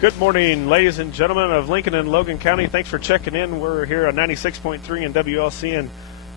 Good morning, ladies and gentlemen of Lincoln and Logan County. Thanks for checking in. We're here on 96.3 and WLCN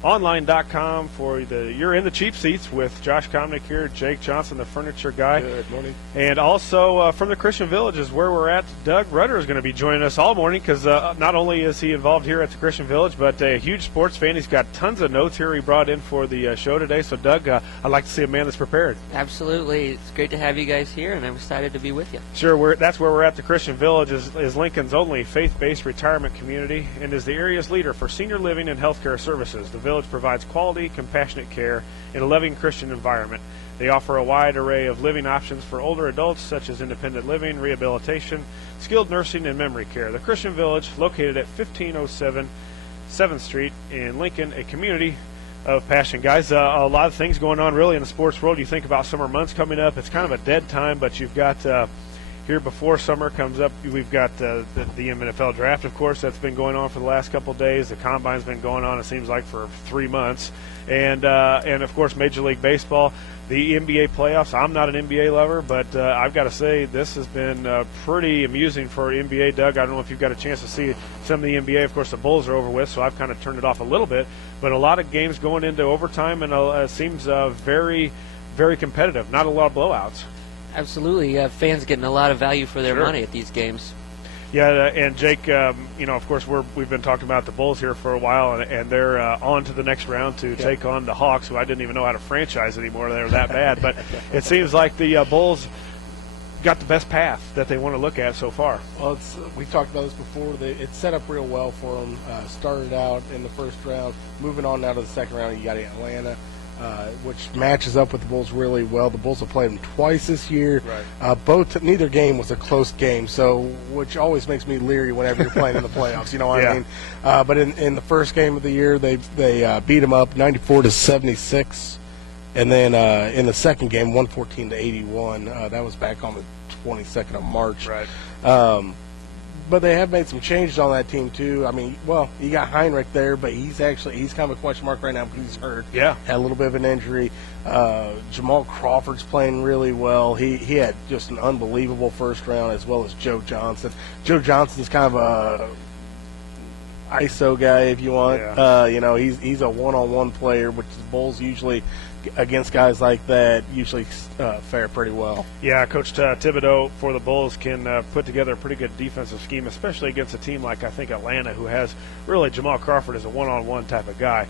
online.com for You're in the Cheap Seats with Josh Komnick here, Jake Johnson, the furniture guy. Good morning. And also from the Christian Village is where we're at. Doug Rutter is going to be joining us all morning because not only is he involved here at the Christian Village, but a huge sports fan. He's got tons of notes here he brought in for the show today. So, Doug, I'd like to see a man that's prepared. Absolutely. It's great to have you guys here, and I'm excited to be with you. Sure. That's where we're at. The Christian Village is Lincoln's only faith-based retirement community and is the area's leader for senior living and healthcare services. The village provides quality, compassionate care in a loving Christian environment. They offer a wide array of living options for older adults, such as independent living, rehabilitation, skilled nursing, and memory care. The Christian Village, located at 1507 7th Street in Lincoln, a community of passion. Guys, a lot of things going on really in the sports world. You think about summer months coming up. It's kind of a dead time, but you've got here before summer comes up, we've got the NFL draft, of course, that's been going on for the last couple of days. The combine's been going on, it seems like, for 3 months. And of course, Major League Baseball, the NBA playoffs. I'm not an NBA lover, but I've got to say this has been pretty amusing for NBA. Doug, I don't know if you've got a chance to see some of the NBA. Of course, the Bulls are over with, so I've kind of turned it off a little bit. But a lot of games going into overtime, and it seems very, very competitive. Not a lot of blowouts. Absolutely. Fans getting a lot of value for their money at these games. Yeah, and Jake, of course, we've been talking about the Bulls here for a while, and they're on to the next round to take on the Hawks, who I didn't even know how to franchise anymore. They were that bad. But it seems like the Bulls got the best path that they want to look at so far. Well, we've talked about this before. It's set up real well for them. Started out in the first round. Moving on now to the second round, you got Atlanta, which matches up with the Bulls really well. The Bulls have played them twice this year. Right. Neither game was a close game, so which always makes me leery whenever you're playing in the playoffs. You know what I mean? But in the first game of the year, they beat them up 94-76, and then in the second game, 114-81. That was back on the 22nd of March. Right. But they have made some changes on that team, too. I mean, well, you got Heinrich there, but he's kind of a question mark right now because he's hurt. Yeah. Had a little bit of an injury. Jamal Crawford's playing really well. He had just an unbelievable first round, as well as Joe Johnson. Joe Johnson's kind of a ISO guy, if you want. Yeah. He's a one-on-one player, which the Bulls usually, against guys like that, usually fare pretty well. Yeah, Coach Thibodeau for the Bulls can put together a pretty good defensive scheme, especially against a team like, I think, Atlanta, who has really Jamal Crawford as a one-on-one type of guy.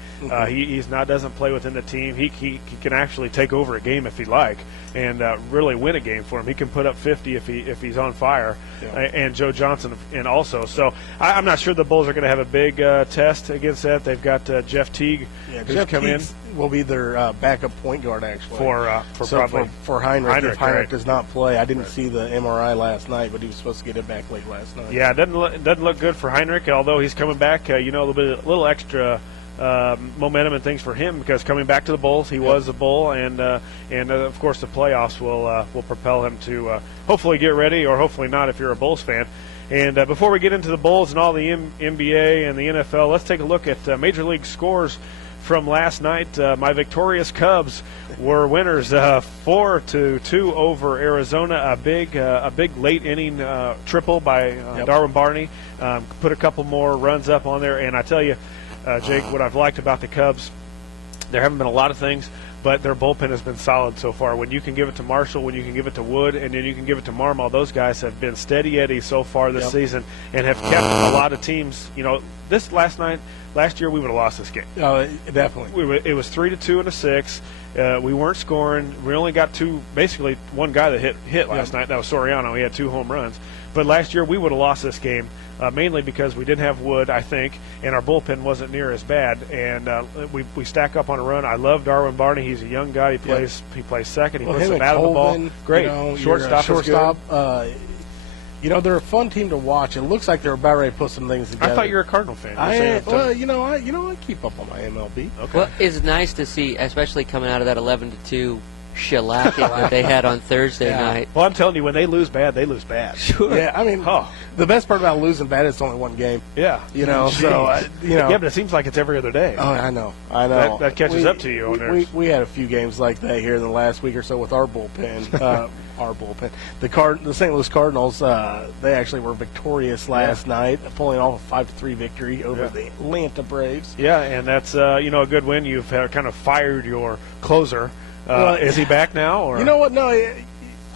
He's doesn't play within the team. He can actually take over a game if he'd like and really win a game for him. He can put up 50 if he's on fire. Yeah. And Joe Johnson and also. So I'm not sure the Bulls are going to have a big test against that. They've got Jeff Teague who's come in. Will be their backup point guard, actually. For Heinrich. If Heinrich does not play, I didn't see the MRI last night, but he was supposed to get it back late last night. Yeah, it doesn't look good for Heinrich, although he's coming back. A little extra momentum and things for him because coming back to the Bulls, he was a Bull, and of course the playoffs will propel him to hopefully get ready, or hopefully not if you're a Bulls fan. And before we get into the Bulls and all the NBA and the NFL, let's take a look at Major League scores from last night. My victorious Cubs were winners 4-2 over Arizona. A big late inning triple by Darwin Barney. Put a couple more runs up on there. And I tell you, Jake, what I've liked about the Cubs, there haven't been a lot of things, but their bullpen has been solid so far. When you can give it to Marshall, when you can give it to Wood, and then you can give it to Marmol, those guys have been steady Eddie so far this season and have kept a lot of teams. This last year we would have lost this game. Definitely. It was 3-2 and a 6. We weren't scoring. We only got basically one guy that hit last night. That was Soriano. He had 2 home runs. But last year we would have lost this game mainly because we didn't have Wood, I think, and our bullpen wasn't near as bad. And we stack up on a run. I love Darwin Barney. He's a young guy. He plays second. He puts the bat on the ball. Great. Shortstop. They're a fun team to watch. It looks like they're about ready to put some things together. I thought you were a Cardinal fan. I keep up on my MLB. Okay. Well, it's nice to see, especially coming out of that 11-2 shellacking that they had on Thursday night. Well, I'm telling you, when they lose bad, they lose bad. Sure. Yeah, I mean, the best part about losing bad is it's only one game. Yeah. Yeah, but it seems like it's every other day. Oh, I know. That catches up to you. We had a few games like that here in the last week or so with our bullpen. our bullpen. The St. Louis Cardinals, they actually were victorious last night, pulling off a 5-3 victory over the Atlanta Braves. Yeah, and that's a good win. You've kind of fired your closer. Is he back now? Or? You know what? No,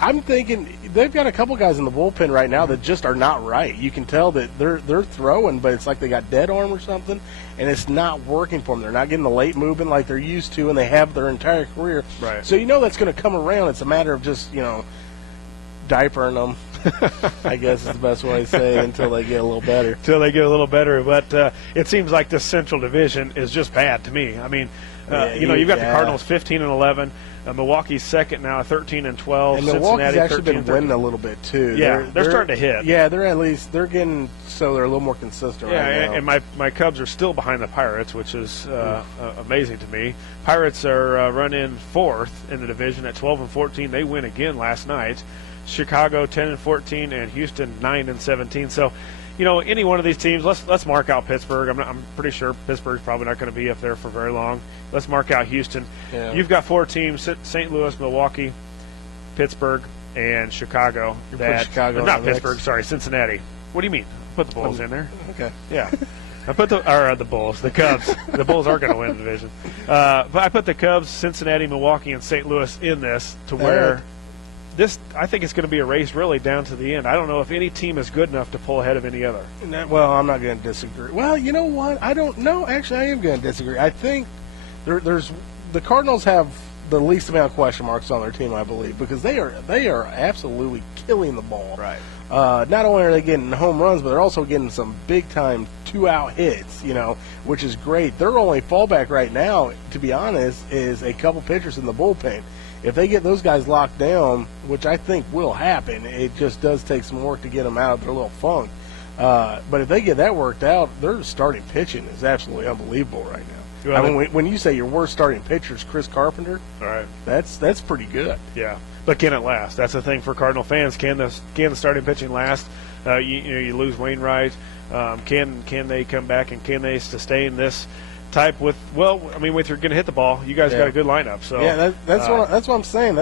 I'm thinking they've got a couple guys in the bullpen right now that just are not right. You can tell that they're throwing, but it's like they got dead arm or something, and it's not working for them. They're not getting the late movement like they're used to, and they have their entire career. Right. So that's going to come around. It's a matter of just diapering them. I guess is the best way to say it, until they get a little better. But it seems like this Central Division is just bad to me. I mean, you've got the Cardinals 15-11. Milwaukee's second now, 13-12. And Milwaukee's actually 13 been winning a little bit too. Yeah, they're starting to hit. Yeah, they're getting so they're a little more consistent. Yeah, right now. and my Cubs are still behind the Pirates, which is amazing to me. Pirates are running fourth in the division at 12-14. They win again last night. Chicago 10-14 and Houston 9-17. So, any one of these teams, let's mark out Pittsburgh. I'm pretty sure Pittsburgh's probably not going to be up there for very long. Let's mark out Houston. Yeah. You've got 4 teams: St. Louis, Milwaukee, Pittsburgh, and Chicago. Not Pittsburgh. Sorry, Cincinnati. What do you mean? Put the Bulls in there. Okay. Yeah. I put the Bulls, the Cubs. The Bulls are going to win the division. But I put the Cubs, Cincinnati, Milwaukee, and St. Louis in this to where. I think it's going to be a race really down to the end. I don't know if any team is good enough to pull ahead of any other. Well, I'm not going to disagree. Well, you know what? I don't know. Actually, I am going to disagree. I think there's the Cardinals have the least amount of question marks on their team, I believe, because they are absolutely killing the ball. Right. Not only are they getting home runs, but they're also getting some big-time 2-out hits, which is great. Their only fallback right now, to be honest, is a couple pitchers in the bullpen. If they get those guys locked down, which I think will happen, it just does take some work to get them out of their little funk. But if they get that worked out, their starting pitching is absolutely unbelievable right now. I mean, when you say your worst starting pitcher is Chris Carpenter, all right, that's pretty good. Yeah, but can it last? That's the thing for Cardinal fans. Can the starting pitching last? You lose Wainwright. Can they come back, and can they sustain this type with if you're going to hit the ball, you guys got a good lineup. So that's what I'm saying.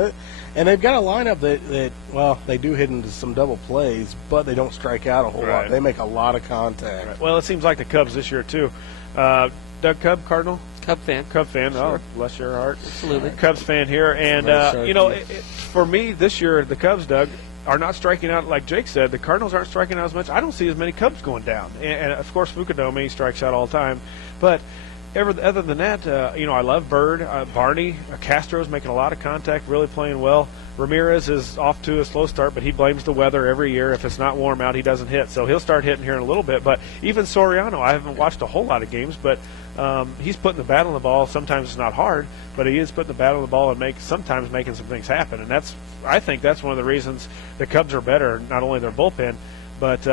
And they've got a lineup that they do hit into some double plays, but they don't strike out a whole lot. They make a lot of contact. Right. Well, it seems like the Cubs this year too. Doug Cub, Cardinal? Cub fan. Sure. Oh, bless your heart. Absolutely. Cubs fan here. And, for me this year, the Cubs, Doug, are not striking out like Jake said. The Cardinals aren't striking out as much. I don't see as many Cubs going down. And of course, Fukudome strikes out all the time. But other than that, I love Bird. Barney, Castro's making a lot of contact, really playing well. Ramirez is off to a slow start, but he blames the weather every year. If it's not warm out, he doesn't hit. So he'll start hitting here in a little bit. But even Soriano, I haven't watched a whole lot of games, but he's putting the bat on the ball. Sometimes it's not hard, but he is putting the bat on the ball and sometimes making some things happen. And I think that's one of the reasons the Cubs are better, not only their bullpen, but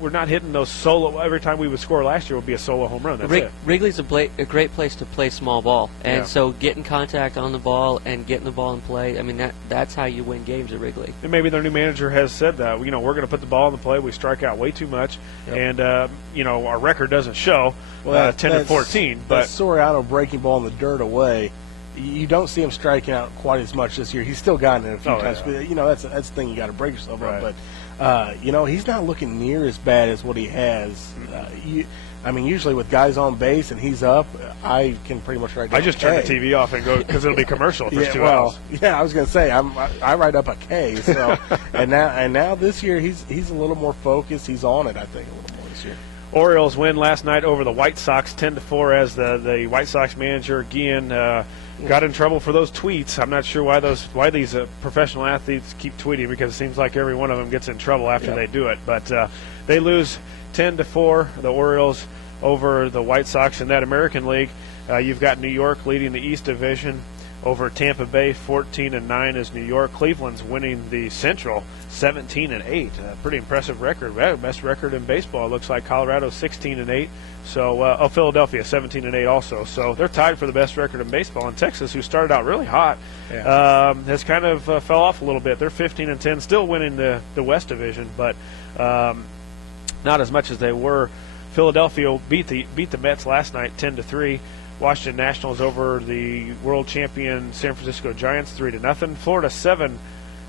we're not hitting those solo. Every time we would score last year would be a solo home run. That's it. Wrigley's a great place to play small ball, and so getting contact on the ball and getting the ball in play. I mean that's how you win games at Wrigley. And maybe their new manager has said that. We're going to put the ball in the play. We strike out way too much, and our record doesn't show 10-14. But Soriano breaking ball in the dirt away. You don't see him striking out quite as much this year. He's still gotten it a few times. Yeah. That's the thing you got to break yourself up. But he's not looking near as bad as what he has. Usually with guys on base and he's up, I can pretty much write down I just turn the TV off and go because it'll be commercial if there's 2 outs. Yeah, I was going to say I write up a K. So and now this year he's a little more focused. He's on it, I think, a little more this year. Orioles win last night over the White Sox 10-4 as the White Sox manager Guillen got in trouble for those tweets. I'm not sure why these professional athletes keep tweeting, because it seems like every one of them gets in trouble after they do it. But they lose 10-4, the Orioles, over the White Sox in that American League. You've got New York leading the East Division over Tampa Bay. 14-9 is New York. Cleveland's winning the Central 17-8. Pretty impressive record. Best record in baseball. It looks like Colorado 16-8. So, Philadelphia 17-8 also. So they're tied for the best record in baseball. And Texas, who started out really hot, has kind of fell off a little bit. They're 15-10, still winning the West Division, but not as much as they were. Philadelphia beat the Mets last night 10-3. Washington Nationals over the world champion San Francisco Giants 3-0. Florida 7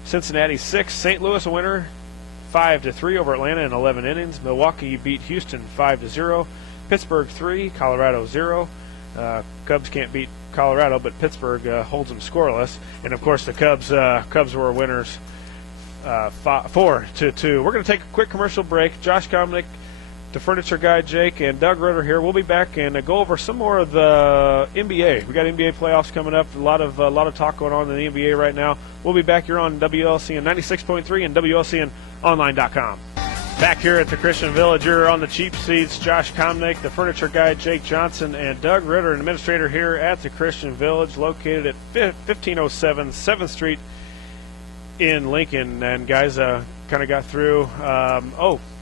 Cincinnati 6, St. Louis a winner 5-3 over Atlanta in 11 innings. Milwaukee beat Houston 5-0. Pittsburgh 3, Colorado 0. Cubs can't beat Colorado, but Pittsburgh holds them scoreless. And of course, the Cubs were winners 4-2. We're going to take a quick commercial break. Josh Komnick, the furniture guy Jake, and Doug Rutter here. We'll be back and go over some more of the NBA. We got NBA playoffs coming up. A lot of talk going on in the NBA right now. We'll be back here on WLCN 96.3 and WLCNonline.com. Back here at the Christian Village, you're on the cheap seats. Josh Komnick, the furniture guy Jake Johnson, and Doug Rutter, an administrator here at the Christian Village, located at 1507 7th Street in Lincoln. And guys, kind of got through.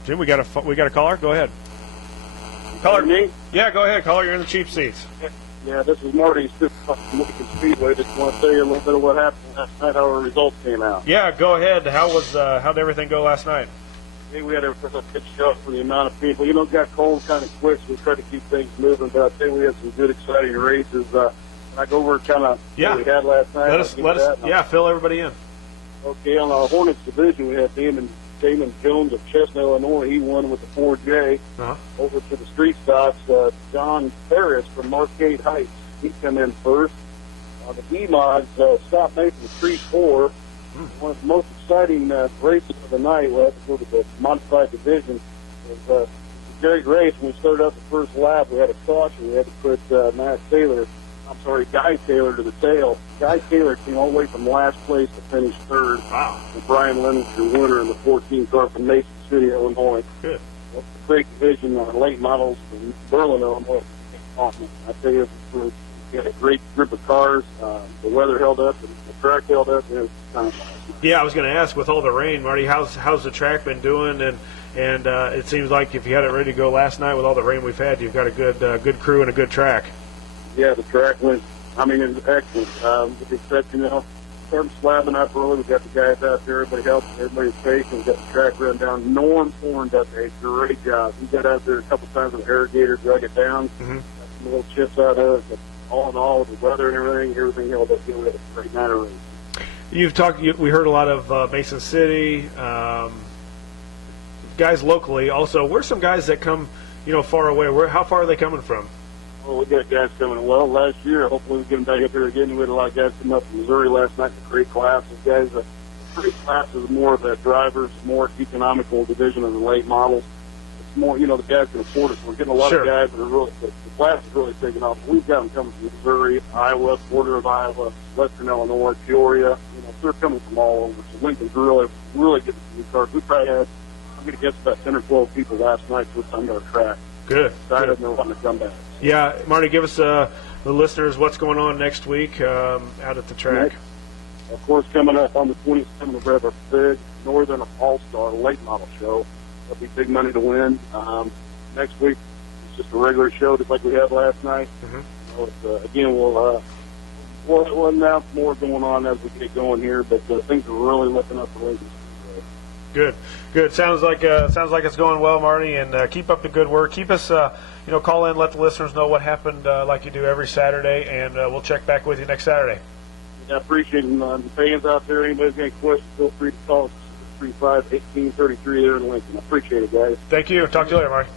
Jim, we got a caller. Go ahead. Caller, me? Yeah, go ahead, caller. You're in the cheap seats. Yeah, this is Marty from Lincoln Speedway. Just want to tell you a little bit of what happened last night, how our results came out. Yeah, go ahead. How'd everything go last night? Hey, we had a good show for the amount of people. It got cold kind of quick, so we tried to keep things moving. But I think we had some good, exciting races. Can I go over kind of what we had last night? Let us fill everybody in. Okay, on our Hornets division, we had Damon Jones of Chestnut, Illinois. He won with the 4J. Over to the street stocks, John Ferris from Marquette Heights. He come in first. The E-Mods, Scott Mason, Street 4. One of the most exciting races of the night. We'll have to go to the modified division. It was a great race. When we started out the first lap, we had a caution. We had to put Guy Taylor to the tail. Guy Taylor came all the way from last place to finish third. Wow. And Brian Leonard, your winner in the 14 car from Mason City, Illinois. Good. That's the great division on late models from Berlin, Illinois. Awesome. I tell you, we had a great group of cars. The weather held up, and the track held up, and it was kind of awesome. Yeah, I was going to ask, with all the rain, Marty, how's the track been doing? And it seems like if you had it ready to go last night with all the rain we've had, you've got a good crew and a good track. Yeah, the track went. It was excellent. With the exception, starting slabbing up early. We got the guys out there. Everybody helped. Everybody's patient. We got the track run down. Norm Horn does a great job. He got out there a couple times with an irrigator, drug it down. Mm-hmm. Got some little chips out of it. But all in all, with the weather and everything held up. We had a great night of race. We heard a lot of Mason City, guys locally. Also, where's some guys that come, far away? How far are they coming from? Well, we got guys coming. Well, last year, hopefully we get them back up here again. We had a lot of guys come up from Missouri last night in the great classes. Guys, the great class is more of a drivers, more economical division of the late models. It's more, the guys can afford it. So we're getting a lot of guys that are really, the class is really taking off. We've got them coming from Missouri, Iowa, border of Iowa, Western Illinois, Peoria. They're coming from all over. So Lincoln's really getting some new cars. We probably had, I'm going to guess, about 10 or 12 people last night to come to our track. Good. Excited and they're wanting to come back. Yeah, Marty, give us the listeners what's going on next week out at the track. Of course, coming up on the 27th, we have our big Northern All-Star late model show. That'll be big money to win. Next week, it's just a regular show, just like we had last night. Mm-hmm. Again, we'll announce more going on as we get going here, but things are really looking up for Lincoln. Good. Sounds like it's going well, Marty. And keep up the good work. Keep us, call in, let the listeners know what happened, like you do every Saturday, and we'll check back with you next Saturday. I appreciate it. The fans out there, anybody's got any questions, feel free to call us 635-1833 there in Lincoln. I appreciate it, guys. Thank you. Talk to you later, Marty.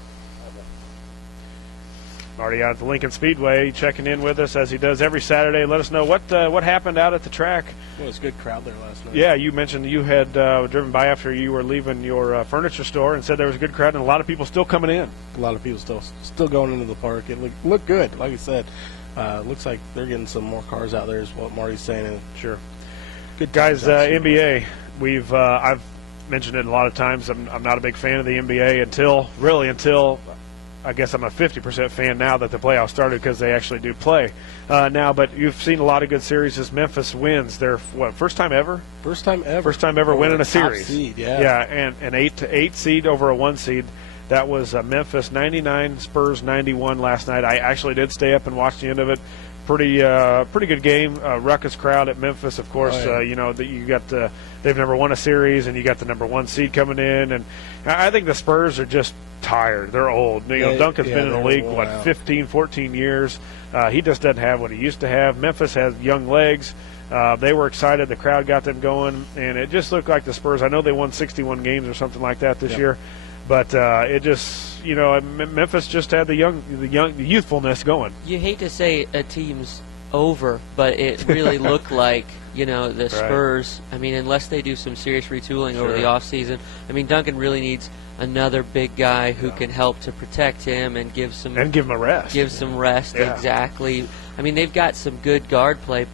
Marty out at the Lincoln Speedway, checking in with us as he does every Saturday. Let us know what happened out at the track. Well, it was a good crowd there last night. Yeah, you mentioned you had driven by after you were leaving your furniture store and said there was a good crowd and a lot of people still coming in. A lot of people still going into the park. It looked good, like I said. Looks like they're getting some more cars out there, is what Marty's saying. And sure, good guys. NBA. I've mentioned it a lot of times. I'm not a big fan of the NBA until I guess I'm a 50% fan now that the playoffs started because they actually do play now. But you've seen a lot of good series as Memphis wins their first time ever winning a series. Seed, and an 8-8 seed over a 1 seed. That was Memphis 99, Spurs 91 last night. I actually did stay up and watch the end of it. Pretty good game. Ruckus crowd at Memphis, of course. You got they've never won a series, and you got the number 1 seed coming in, and I think the Spurs are just tired. They're old. Duncan's been in the league 15, 14 years. He just doesn't have what he used to have. Memphis has young legs. They were excited. The crowd got them going, and it just looked like the Spurs. I know they won 61 games or something like that this year, but it just, Memphis just had the youthfulness going. You hate to say a team's over, but it really looked like, the Spurs. I mean, unless they do some serious retooling over the offseason. I mean, Duncan really needs another big guy who can help to protect him and give him a rest. Give some rest, exactly. I mean, they've got some good guard play,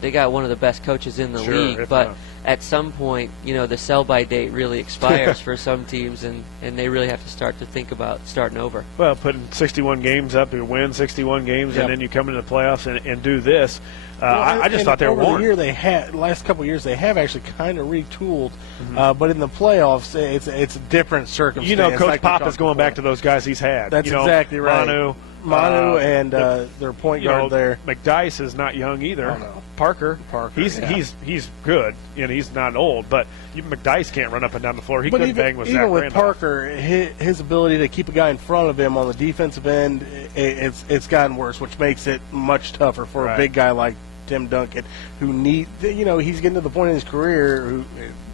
they got one of the best coaches in the league, but at some point, the sell-by date really expires for some teams, and they really have to start to think about starting over. Well, putting 61 games up to win 61 games, and then you come into the playoffs and do this. I just thought they were warned. Over the year last couple of years, they have actually kind of retooled, but in the playoffs, it's a different circumstance. Coach Pop is going back to those guys he's had. That's exactly right. Manu and their point guard there. McDyess is not young either. Oh, no. Parker, he's good, and he's not old, but McDyess can't run up and down the floor. He couldn't bang with Zach Even with Randolph. Parker, his ability to keep a guy in front of him on the defensive end, it's gotten worse, which makes it much tougher for a big guy like Tim Duncan, who he's getting to the point in his career, who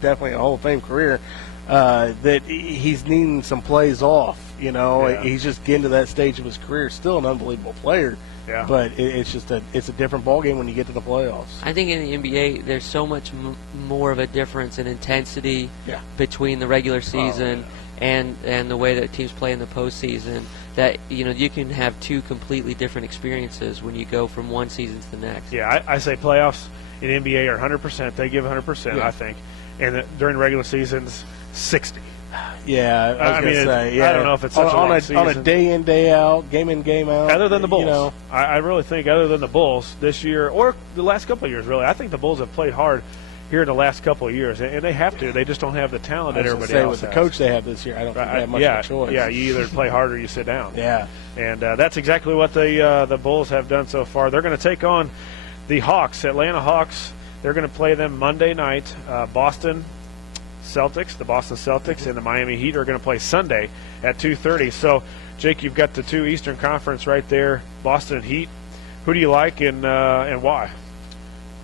definitely a Hall of Fame career, that he's needing some plays off. He's just getting to that stage of his career. Still an unbelievable player, but it's a different ballgame when you get to the playoffs. I think in the NBA, there's so much more of a difference in intensity between the regular season and the way that teams play in the postseason, that you can have two completely different experiences when you go from one season to the next. Yeah, I say playoffs in NBA are 100%. They give 100%, I think, and during regular seasons, 60. Yeah, I don't know if it's such on a day in, day out, game in, game out. Other than the Bulls, I really think other than the Bulls this year or the last couple of years, really, I think the Bulls have played hard here in the last couple of years, and they have to. They just don't have the talent that everybody else with has. The coach they have this year, I don't think they have much of a choice. Yeah, you either play hard or you sit down. Yeah, and that's exactly what the Bulls have done so far. They're going to take on the Hawks, Atlanta Hawks. They're going to play them Monday night. The Boston Celtics, and the Miami Heat are going to play Sunday at 2:30. So, Jake, you've got the two Eastern Conference right there, Boston and Heat. Who do you like and why?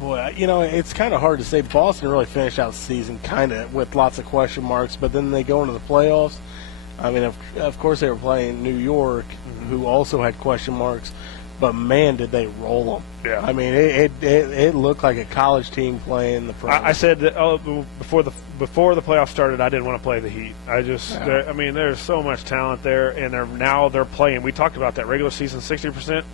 Well, it's kind of hard to say. Boston really finished out the season kind of with lots of question marks, but then they go into the playoffs. I mean, of course they were playing New York, who also had question marks, but man, did they roll them. Yeah. I mean, it looked like a college team playing the pros. I said that before the playoffs started, I didn't want to play the Heat. There's so much talent there, and they're playing. We talked about that regular season 60%.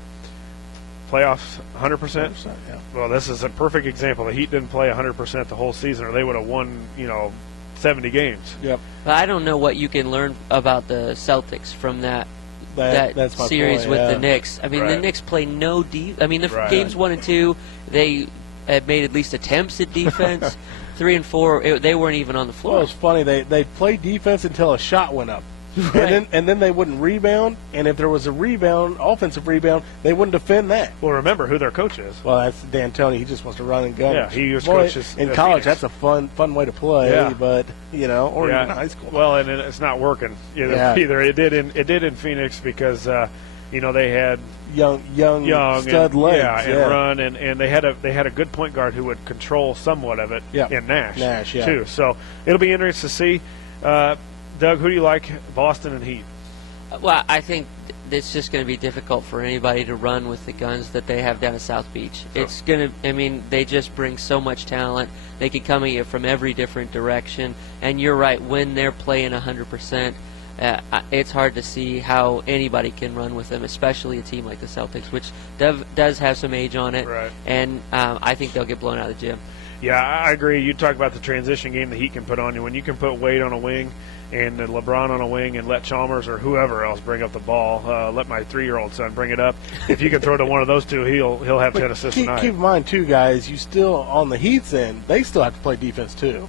Playoffs 100%. Yeah. Well, this is a perfect example. The Heat didn't play 100% the whole season, or they would have won 70 games. Yep. But I don't know what you can learn about the Celtics from that series point, with the Knicks. I mean, the Knicks play no defense. I mean, the games 1 and 2, they had made at least attempts at defense. 3 and 4, they weren't even on the floor. Well, it's funny. They played defense until a shot went up. Right. And then they wouldn't rebound, and if there was a offensive rebound, they wouldn't defend that. Well, remember who their coach is. Well, that's D'Antoni. He just wants to run and gun. Yeah, he was coaches in college. Phoenix. That's a fun way to play, but or even high school. Well, and it's not working either. It did in Phoenix because they had young stud legs, and run, and they had a good point guard who would control somewhat of it in Nash too. So it'll be interesting to see. Doug, who do you like, Boston and Heat? Well, I think it's just going to be difficult for anybody to run with the guns that they have down at South Beach. Sure. It's going to, they just bring so much talent. They can come at you from every different direction. And you're right, when they're playing 100%, it's hard to see how anybody can run with them, especially a team like the Celtics, which does have some age on it. Right. And I think they'll get blown out of the gym. Yeah, I agree. You talk about the transition game the Heat can put on you. When you can put Wade on a wing and LeBron on a wing and let Chalmers or whoever else bring up the ball, let my 3-year-old son bring it up. If you can throw to one of those two, he'll have 10 assists tonight. Keep in mind, too, guys, you still, on the Heat's end, they still have to play defense, too.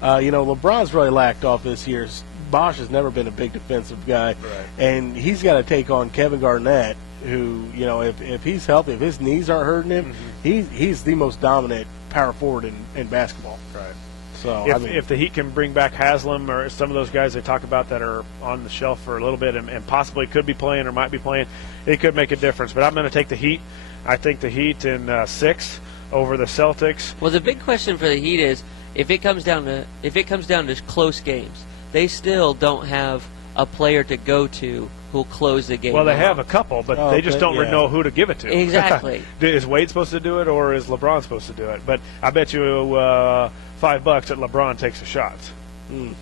LeBron's really lacked off this year. Bosh has never been a big defensive guy. Right. And he's got to take on Kevin Garnett, who, if he's healthy, if his knees aren't hurting him, he's the most dominant power forward in basketball. Right. So if the Heat can bring back Haslam or some of those guys they talk about that are on the shelf for a little bit and possibly could be playing or might be playing, it could make a difference. But I'm going to take the Heat. I think the Heat in 6. over the Celtics. Well, the big question for the Heat is if it comes down to close games, they still don't have a player to go to who'll close the game. Well, they have a couple, but they just don't know who to give it to. Exactly. Is Wade supposed to do it, or is LeBron supposed to do it? But I bet you $5 that LeBron takes the shots. Mm.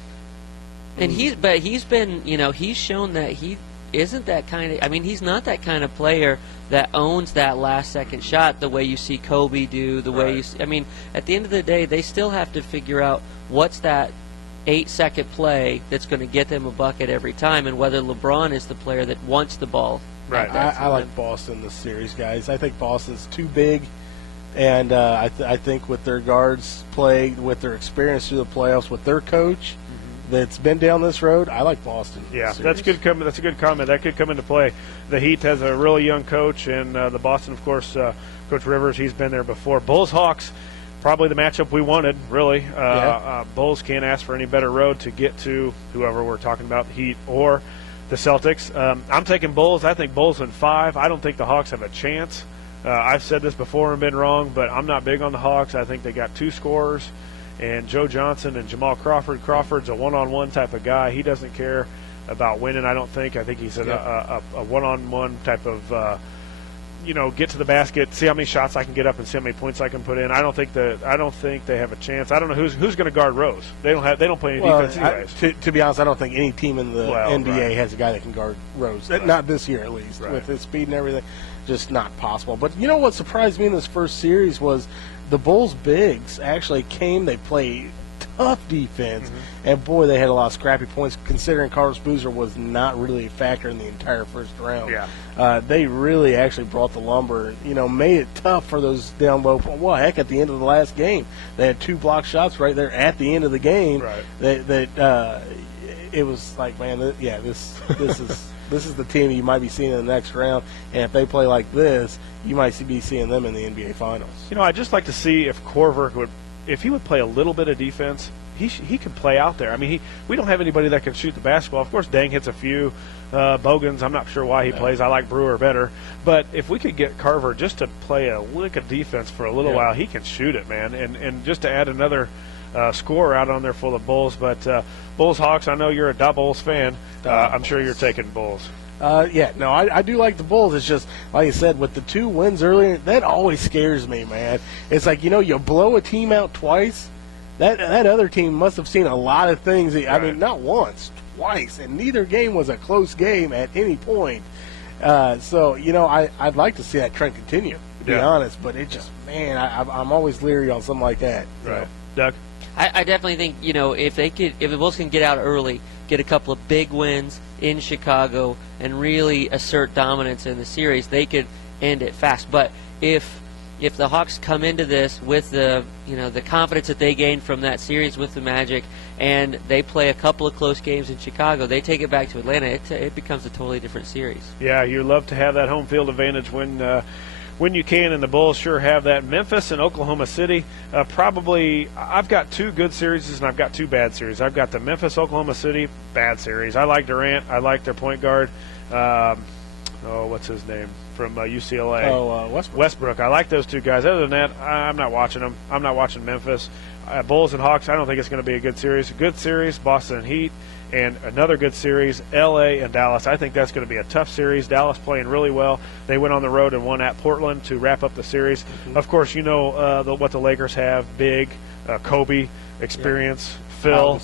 And he's been, he's shown that he isn't that kind of. I mean, he's not that kind of player that owns that last-second shot the way you see Kobe do. The way I mean, at the end of the day, they still have to figure out what's that 8-second play that's going to get them a bucket every time, and whether LeBron is the player that wants the ball. Right. I like Boston this series, guys. I think Boston's too big, and I think with their guards play, with their experience through the playoffs, with their coach that's been down this road, I like Boston. Yeah, that's good. That's a good comment. That could come into play. The Heat has a really young coach, and the Boston, of course, Coach Rivers, he's been there before. Bulls-Hawks. Probably the matchup we wanted, really. Bulls can't ask for any better road to get to whoever we're talking about, the Heat or the Celtics. I'm taking Bulls. I think Bulls in 5. I don't think the Hawks have a chance. I've said this before and been wrong, but I'm not big on the Hawks. I think they got 2 scorers, and Joe Johnson and Jamal Crawford. Crawford's a one-on-one type of guy. He doesn't care about winning, I don't think. I think he's a one-on-one type of get to the basket, see how many shots I can get up, and see how many points I can put in. I don't think they have a chance. I don't know who's going to guard Rose. They don't play any defense anyways. To be honest, I don't think any team in the NBA has a guy that can guard Rose. Not this year, at least, with his speed and everything. Just not possible. But you know what surprised me in this first series was the Bulls bigs actually came. They played tough defense, and boy, they had a lot of scrappy points, considering Carlos Boozer was not really a factor in the entire first round. They really actually brought the lumber, made it tough for those down low. Well, heck, at the end of the last game, they had 2 blocked shots right there at the end of the game. It was like, man, this is the team you might be seeing in the next round, and if they play like this, you might be seeing them in the NBA Finals. I'd just like to see if Korver would play a little bit of defense. He could play out there. I mean, we don't have anybody that can shoot the basketball. Of course, Dang hits a few. Bogans, I'm not sure why he plays. I like Brewer better. But if we could get Carver just to play a lick of defense for a little while, he can shoot it, man. And just to add another scorer out on there for the Bulls. But Bulls-Hawks, I know you're a Bulls fan. I'm sure you're taking Bulls. I do like the Bulls. It's just, like I said, with the 2 wins earlier, that always scares me, man. It's like, you blow a team out twice, that other team must have seen a lot of things. I mean, not once, twice, and neither game was a close game at any point. I'd like to see that trend continue, to be honest, but it just, man, I'm always leery on something like that. Right. Doug? I definitely think, if the Bulls can get out early, get a couple of big wins in Chicago, and really assert dominance in the series, they could end it fast. But if the Hawks come into this with the confidence that they gained from that series with the Magic, and they play a couple of close games in Chicago, they take it back to Atlanta, it becomes a totally different series. Yeah, you love to have that home field advantage when you can, and the Bulls sure have that. Memphis and Oklahoma City, probably I've got 2 good series and I've got 2 bad series. I've got the Memphis-Oklahoma City bad series. I like Durant. I like their point guard. What's his name from UCLA? Westbrook. I like those 2 guys. Other than that, I'm not watching them. I'm not watching Memphis. Bulls and Hawks, I don't think it's going to be a good series. A good series, Boston and Heat. And another good series, L.A. and Dallas. I think that's going to be a tough series. Dallas playing really well. They went on the road and won at Portland to wrap up the series. Of course, what the Lakers have: big, Kobe, experience, Phil,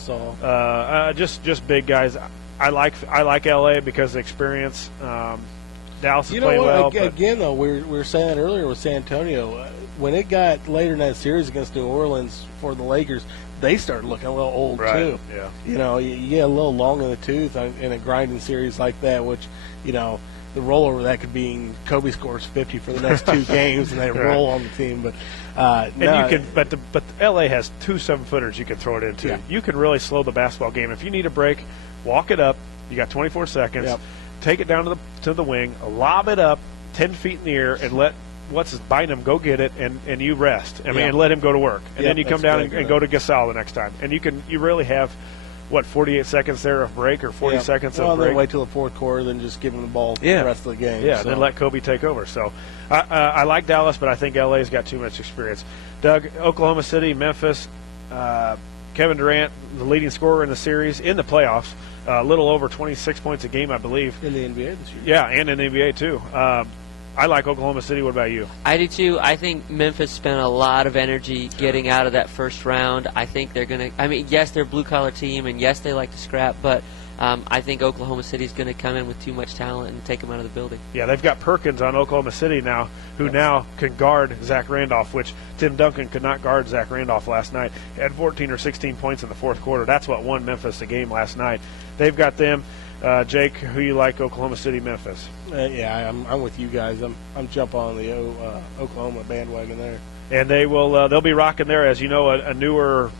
just big guys. I like L.A. because of the experience. Dallas is playing well. Again, though, we were saying that earlier with San Antonio. When it got later in that series against New Orleans for the Lakers, they started looking a little old too. Yeah. You get a little long in the tooth in a grinding series like that, which, the rollover that could be Kobe scores 50 for the next 2 games and they roll on the team. But but LA has 2 7-footers you can throw it into. Yeah. You can really slow the basketball game. If you need a break, walk it up. You got 24 seconds. Yep. Take it down to the wing, lob it up 10 feet in the air, and let Bynum go get it, and you rest. And let him go to work. And then you come down and go to Gasol the next time. And you really have 48 seconds there of break or 40 seconds of break. Well, then wait till the fourth quarter, then just give them the ball the rest of the game. Yeah, then let Kobe take over. So I like Dallas, but I think LA's got too much experience. Doug, Oklahoma City, Memphis, Kevin Durant, the leading scorer in the series, in the playoffs, a little over 26 points a game, I believe. In the NBA this year. Yeah, and in the NBA too. I like Oklahoma City. What about you? I do too. I think Memphis spent a lot of energy getting out of that first round. I think they're going to – I mean, yes, they're a blue-collar team, and yes, they like to scrap, but I think Oklahoma City's going to come in with too much talent and take them out of the building. Yeah, they've got Perkins on Oklahoma City now, who now can guard Zach Randolph, which Tim Duncan could not guard Zach Randolph last night. He had 14 or 16 points in the fourth quarter. That's what won Memphis the game last night. They've got them. Jake, who you like, Oklahoma City, Memphis? Yeah, I'm with you guys. I'm jumping on the Oklahoma bandwagon there. And they'll be rocking there, as you know, a newer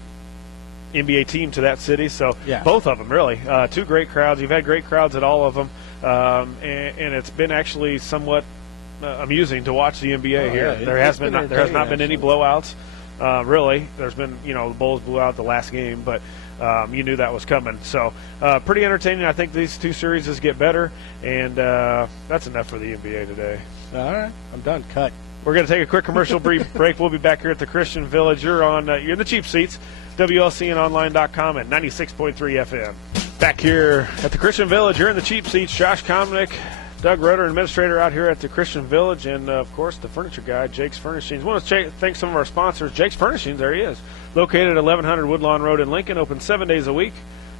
NBA team to that city. So both of them, really. Two great crowds. You've had great crowds at all of them. And it's been actually somewhat amusing to watch the NBA here. There has not been any blowouts, really. There's been, the Bulls blew out the last game, but you knew that was coming. So pretty entertaining. I think these two series get better, and that's enough for the NBA today. All right, I'm done. Cut. We're going to take a quick commercial break. We'll be back here at the Christian Village. You're in the cheap seats, WLCNonline.com at 96.3 FM. Back here at the Christian Village, you're in the cheap seats. Josh Komnick, Doug Rutter, administrator out here at the Christian Village, and, of course, the furniture guy, Jake's Furnishings. I want to thank some of our sponsors. Jake's Furnishings, there he is, located at 1100 Woodlawn Road in Lincoln, open 7 days a week.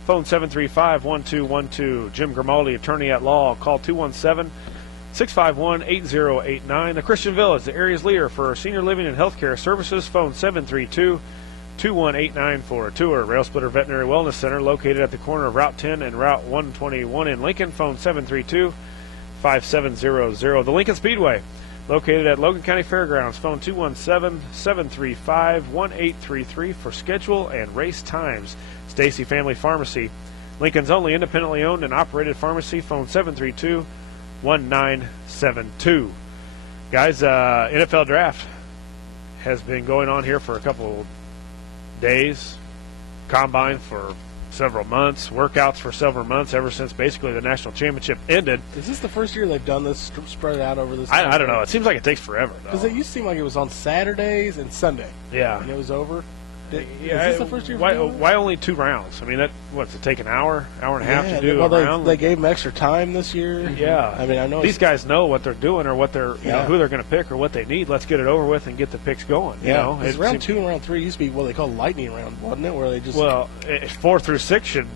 Phone 735-1212. Jim Grimaldi, attorney at law. Call 217-651-8089. The Christian Village, the area's leader for senior living and healthcare services. Phone 732-2189 for a tour. Rail Splitter Veterinary Wellness Center, located at the corner of Route 10 and Route 121 in Lincoln. Phone 732-5700. The Lincoln Speedway, located at Logan County Fairgrounds. Phone 217-735-1833 for schedule and race times. Stacy Family Pharmacy, Lincoln's only independently owned and operated pharmacy. Phone 732-1972. Guys, NFL Draft has been going on here for a couple of days. Combine for several months, workouts for several months, ever since basically the national championship ended. Is this the first year they've done this, spread it out over this? I don't know. It seems like it takes forever, though. Because it used to seem like it was on Saturdays and Sunday. Yeah. And it was over. Is Yeah, this the first year? why only 2 rounds? I mean, what's it take an hour and a half to do a round? They gave them extra time this year. Yeah, I mean, I know these guys know what they're doing or what they're, who they're going to pick or what they need. Let's get it over with and get the picks going. Yeah, because round 2 and round 3 used to be what they call lightning round, wasn't it? Where they just 4 through 6 should,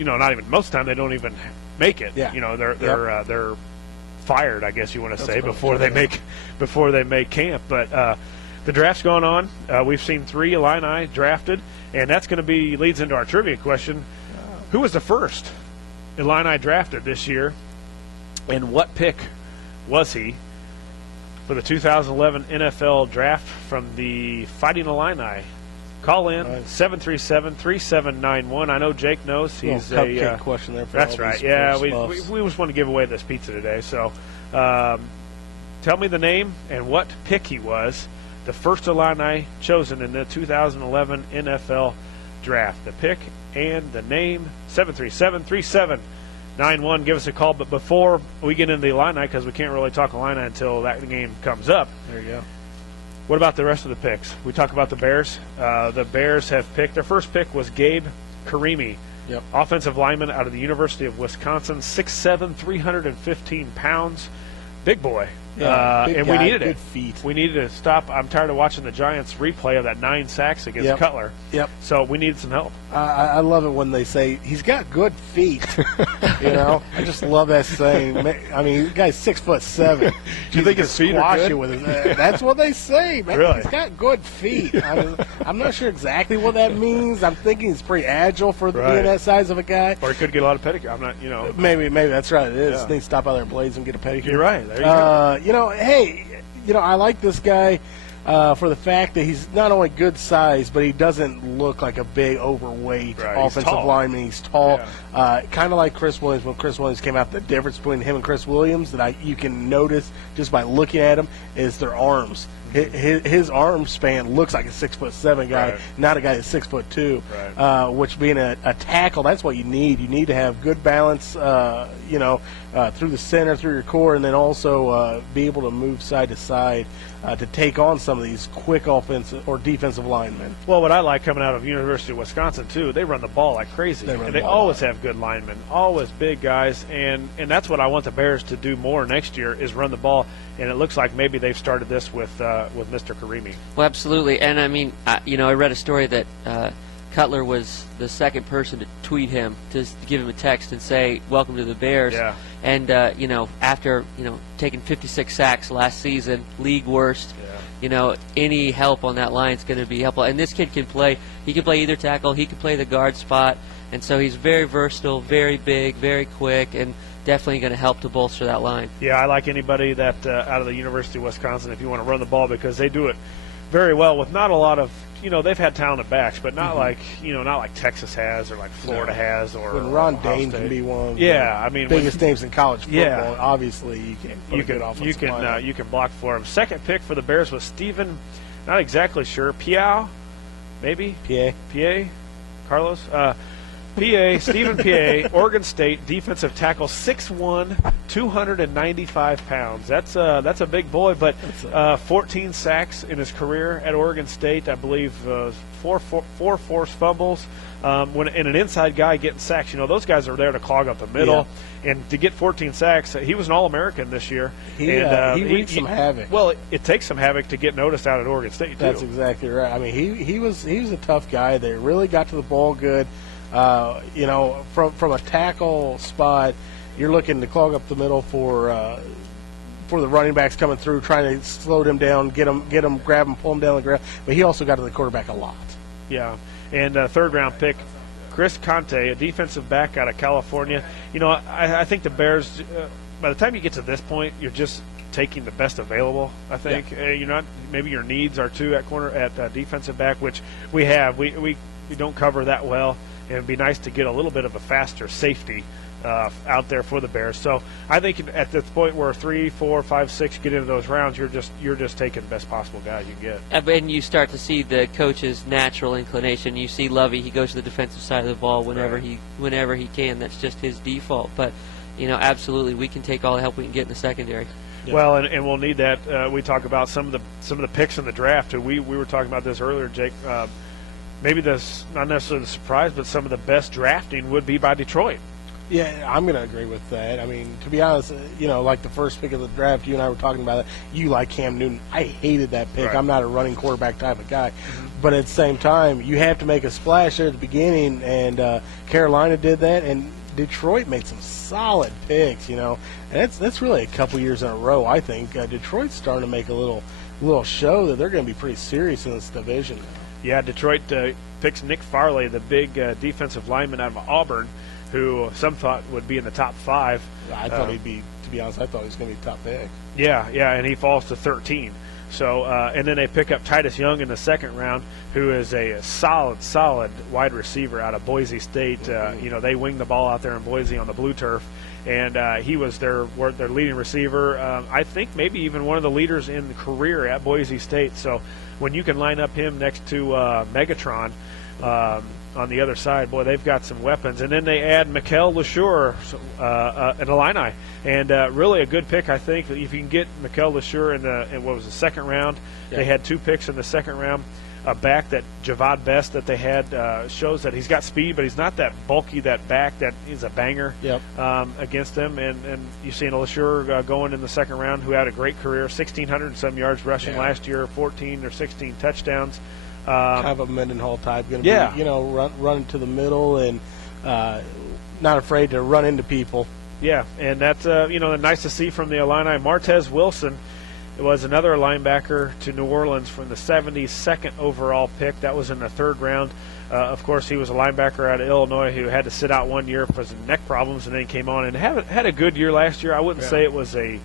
not even most of the time they don't even make it. Yeah, they're fired, I guess you want to say, before they make camp. But the draft's going on. We've seen 3 Illini drafted, and that's going to leads into our trivia question. Who was the first Illini drafted this year, and what pick was he for the 2011 NFL draft from the Fighting Illini? Call in 737-3791. I know Jake knows. He's a question there. For that's right. Yeah, we just want to give away this pizza today. So, tell me the name and what pick he was. The first Illini chosen in the 2011 NFL draft. The pick and the name, 737-3791. Give us a call. But before we get into the Illini, because we can't really talk Illini until that game comes up. There you go. What about the rest of the picks? We talk about the Bears. The Bears have picked. Their first pick was Gabe Karimi, offensive lineman out of the University of Wisconsin, 6'7", 315 pounds. Big boy. Yeah, and guy, we needed good feet. We needed to stop. I'm tired of watching the Giants replay of that 9 sacks against Cutler. Yep. So we needed some help. I love it when they say he's got good feet. I just love that saying. I mean, the guy's 6'7". Do you think his feet are good? With his, that's what they say, man. Really? He's got good feet. I'm not sure exactly what that means. I'm thinking he's pretty agile for being that size of a guy. Or he could get a lot of pedicure. I'm not, Maybe that's right. It is. Yeah. They stop out there and blades and get a pedicure. You're right. There you go. Hey, I like this guy for the fact that he's not only good size, but he doesn't look like a big, overweight offensive lineman. He's tall, kind of like Chris Williams. When Chris Williams came out, the difference between him and Chris Williams that you can notice just by looking at him is their arms. his arm span looks like a 6'7" guy, not a guy that's 6'2". Which being a tackle, that's what you need. You need to have good balance, through the center, through your core, and then also be able to move side to side to take on some of these quick offensive or defensive linemen. Well, what I like coming out of University of Wisconsin too, they run the ball like crazy. They always have good linemen, always big guys, and that's what I want the Bears to do more next year is run the ball. And it looks like maybe they've started this with Mr. Karimi. Well, absolutely. And I mean, I read a story that Cutler was the second person to tweet him, to give him a text and say, "Welcome to the Bears." Yeah. And after taking 56 sacks last season, league worst. Yeah. Any help on that line is going to be helpful. And this kid can play. He can play either tackle. He can play the guard spot. And so he's very versatile, very big, very quick, and definitely going to help to bolster that line. Yeah, I like anybody that out of the University of Wisconsin if you want to run the ball because they do it very well with not a lot of, they've had talented backs, but not like Texas has or like Florida has or Ron Dane can be one of the biggest names in college football. Obviously, you can block for him. Second pick for the Bears was Stephen, not exactly sure, Piau, maybe? P.A. Carlos? Stephen P.A., Oregon State, defensive tackle, 6'1", 295 pounds. That's a big boy, but 14 sacks in his career at Oregon State. I believe four forced fumbles. When an inside guy getting sacks, those guys are there to clog up the middle. Yeah. And to get 14 sacks, he was an All-American this year. He wreaked some havoc. Well, it takes some havoc to get noticed out at Oregon State, too. That's exactly right. I mean, he was a tough guy. They really got to the ball good. From a tackle spot, you're looking to clog up the middle for the running backs coming through, trying to slow them down, get them, grab them, pull them down the ground. But he also got to the quarterback a lot. Yeah, and third-round pick, Chris Conte, a defensive back out of California. I think the Bears, by the time you get to this point, you're just taking the best available. I think you're not. Maybe your needs are too at defensive back, which we have. We don't cover that well. It would be nice to get a little bit of a faster safety out there for the Bears. So I think at this point where 3, 4, 5, 6 get into those rounds, you're just taking the best possible guy you can get. And you start to see the coach's natural inclination. You see Lovey; he goes to the defensive side of the ball whenever he can. That's just his default. But absolutely, we can take all the help we can get in the secondary. Yeah. Well, and we'll need that. We talk about some of the picks in the draft. We were talking about this earlier, Jake. Maybe this not necessarily the surprise, but some of the best drafting would be by Detroit. Yeah, I'm going to agree with that. I mean, to be honest, like the first pick of the draft, you and I were talking about it. You like Cam Newton. I hated that pick. Right. I'm not a running quarterback type of guy. Mm-hmm. But at the same time, you have to make a splash there at the beginning, and Carolina did that, and Detroit made some solid picks, And that's really a couple years in a row, I think. Detroit's starting to make a little show that they're going to be pretty serious in this division now. Yeah, Detroit picks Nick Farley, the big defensive lineman out of Auburn, who some thought would be in the top 5. I thought he'd be, to be honest, I thought he was going to be top pick. Yeah, and he falls to 13. So, and then they pick up Titus Young in the second round, who is a solid wide receiver out of Boise State. They wing the ball out there in Boise on the blue turf, and he was their leading receiver. I think maybe even one of the leaders in the career at Boise State. So, when you can line up him next to Megatron on the other side, boy, they've got some weapons. And then they add Mikel LeSure, an Illini, and really a good pick, I think. If you can get Mikel LeSure in what was the second round, They had 2 picks in the second round. A back that Javad Best that they had shows that he's got speed, but he's not that bulky, that back that is a banger against them. And you've seen LeSure going in the second round, who had a great career, 1,600 and some yards rushing last year, 14 or 16 touchdowns. Kind of a Mendenhall type, going to be, running to the middle and not afraid to run into people. Yeah, and that's nice to see from the Illini. Martez Wilson was another linebacker to New Orleans from the 72nd overall pick. That was in the third round. Of course, he was a linebacker out of Illinois who had to sit out 1 year for some neck problems, and then came on and had a good year last year. I wouldn't say it was a